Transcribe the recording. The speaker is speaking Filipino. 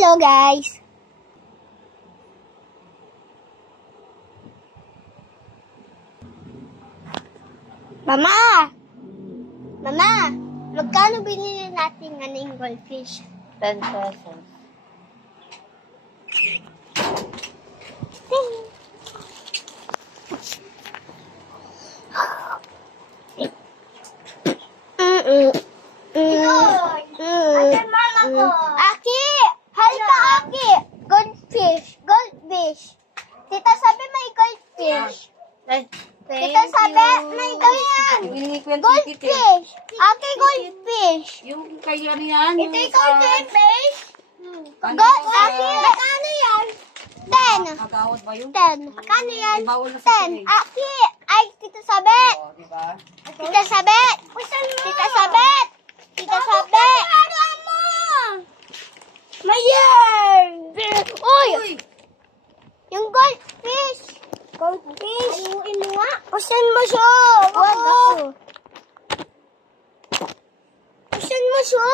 Hello guys! Mama! Mama! Magkano binili natin ng goldfish? 10 pesos. Aki! Halika, Aki! Goldfish! Goldfish! Tita sabi may goldfish. Tita sabi may goldfish. Goldfish! Aki, goldfish! Yung kaya yan. Ito yung goldfish? Aki, magkano yan? 10. Magawad ba yun? 10. Magkano yan? Ibawal na sa 10. Aki! Ay, Tita Sabet! O, diba? Tita Sabet! Tita Sabet! Tita Sabet! Mayer! Uy! Yung goldfish! Goldfish? Ayuin mo nga. Pusan mo siya! Wag ako. Pusan mo siya!